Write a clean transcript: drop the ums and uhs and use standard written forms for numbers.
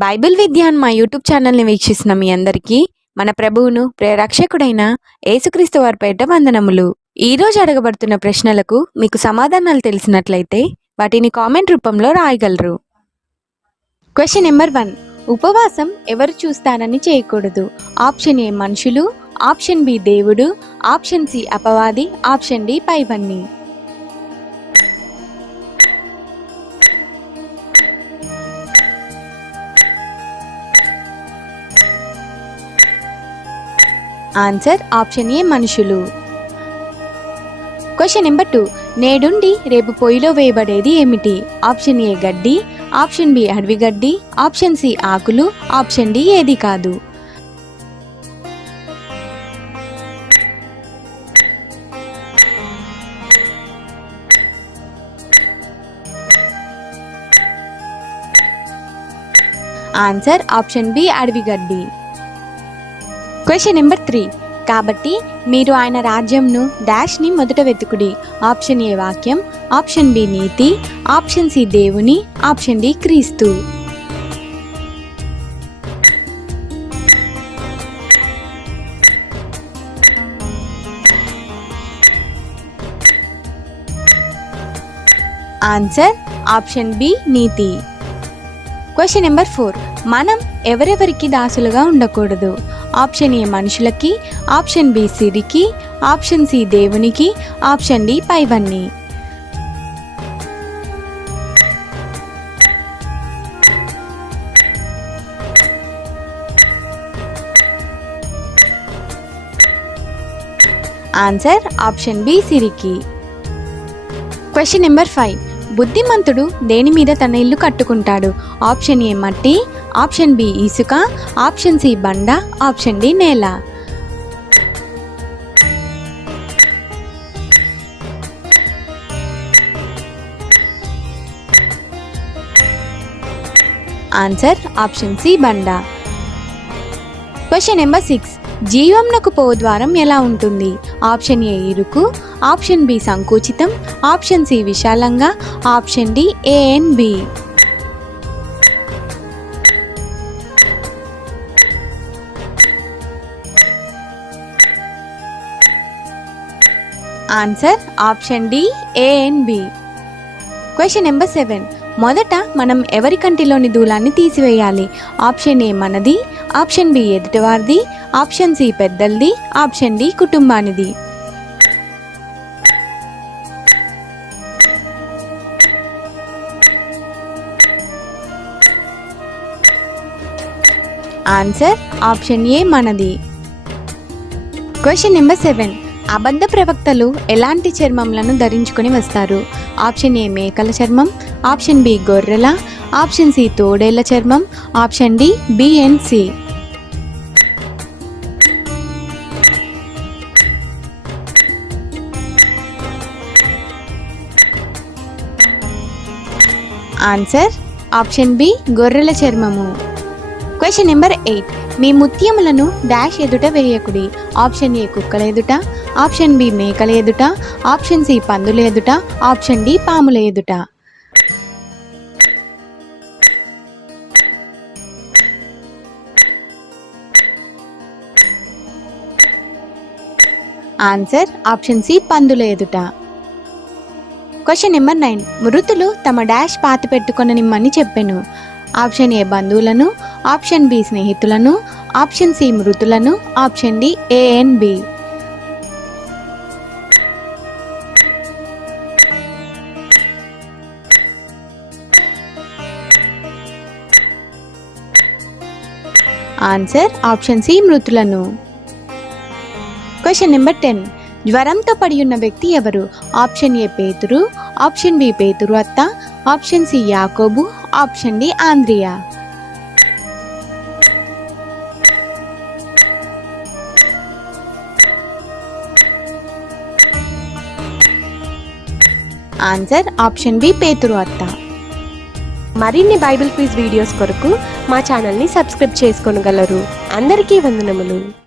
బైబిల్ విద్యాన్ మా యూట్యూబ్ ఛానల్ని వీక్షిస్తున్న మీ అందరికీ మన ప్రభువును ప్రేరక్షకుడైన యేసుక్రీస్తు వారి పేరిట వందనములు. ఈరోజు అడగబడుతున్న ప్రశ్నలకు మీకు సమాధానాలు తెలిసినట్లయితే వాటిని కామెంట్ రూపంలో రాయగలరు. Question number 1. ఉపవాసం ఎవరు చూస్తారని చేయకూడదు? ఆప్షన్ ఏ మనుషులు, ఆప్షన్ బి దేవుడు, ఆప్షన్ సి అపవాది, ఆప్షన్ డి పైవన్నీ. ఆన్సర్ ఆప్షన్ ఏ మనుషులు. Question number 2. నేడుండి రేపు పొయ్యిలో వేయబడేది ఏమిటి? ఆప్షన్ ఏ గడ్డి, ఆప్షన్ బి అడవి గడ్డి, ఆప్షన్ సి ఆకులు, ఆప్షన్ డి ఏది కాదు. ఆన్సర్ ఆప్షన్ బి అడవి గడ్డి. Question number 3. కాబట్టి మీరు ఆయన రాజ్యంను డాష్ని మొదట వెతుకుడి. ఆప్షన్ ఏ వాక్యం, ఆప్షన్ బి నీతి, ఆప్షన్ సి దేవుని, ఆప్షన్ డి క్రీస్తు. ఆన్సర్ ఆప్షన్ బి నీతి. Question number 4. మనం ఎవరెవరికి దాసులుగా ఉండకూడదు? ఆప్షన్ ఏ మనుషులకి, ఆప్షన్ బి సిరికి, ఆప్షన్ సి దేవునికి, ఆప్షన్ డి పైవన్నీ. ఆన్సర్ ఆప్షన్ బి సిరికి. Question number 5. బుద్ధిమంతుడు దేని మీద తన ఇల్లు కట్టుకుంటాడు? ఆప్షన్ ఏ మట్టి, ఆప్షన్ బి ఇసుక, ఆప్షన్ సి బండ, ఆప్షన్ డి నేల. ఆన్సర్ ఆప్షన్ సి బండ. Question number 6. జీవంనకు పోద్వారం ఎలా ఉంటుంది? ఆప్షన్ ఏ ఇరుకు, ఆప్షన్ బి సంకుచితం, ఆప్షన్ సి విశాలంగా, option D A and B. Answer option D A and B. Question number 7. మొదట మనం ఎవరి కంటిలోని దూలాన్ని తీసివేయాలి? ఆప్షన్ ఏ మనది, ఆప్షన్ బి ఎదుటివారిది, ఆప్షన్ సి పెద్దలది, ఆప్షన్ డి కుటుంబానిది. ఆన్సర్ ఆప్షన్ ఏ మనది. Question number 7. అబద్ధ ప్రవక్తలు ఎలాంటి చర్మంలను ధరించుకొని వస్తారు? ఆప్షన్ ఏ మేకల చర్మం, ఆప్షన్ బి గొర్రెల, ఆప్షన్ సి తోడేళ్ల చర్మం, option D B and C. Answer option B గొర్రెల చర్మము. Question number 8. మీ ముత్యములను డాష్ ఎదుట వేయకుడి. ఆప్షన్ ఏ కుక్కల ఎదుట, ఆప్షన్ బి మేకల ఎదుట, ఆప్షన్ సి పందుల ఎదుట, ఆప్షన్ డి పాముల ఎదుట. ఆన్సర్ ఆప్షన్ సి పందుల ఎదుట. Question number 9. మృతులు తమ డాష్ పాతి పెట్టుకొననిమ్మని చెప్పెను. ఆప్షన్ ఏ బంధువులను, ఆప్షన్ బి స్నేహితులను, ఆప్షన్ సి మృతులను, option D A and B. Answer option C మృతులను. Question number 10. జ్వరంతో పడి ఉన్న వ్యక్తి ఎవరు? ఆప్షన్ ఏ పేతురు, ఆప్షన్ బి పేతురు అత్త, ఆప్షన్ సి యాకోబు, ఆప్షన్ డి ఆంద్రియా. ఆన్సర్ ఆప్షన్ బి పేతురు అత్త. మరిన్ని బైబిల్ క్విజ్ వీడియోస్ కొరకు మా ఛానల్ని సబ్స్క్రైబ్ చేసుకోగలరు. అందరికీ వందనములు.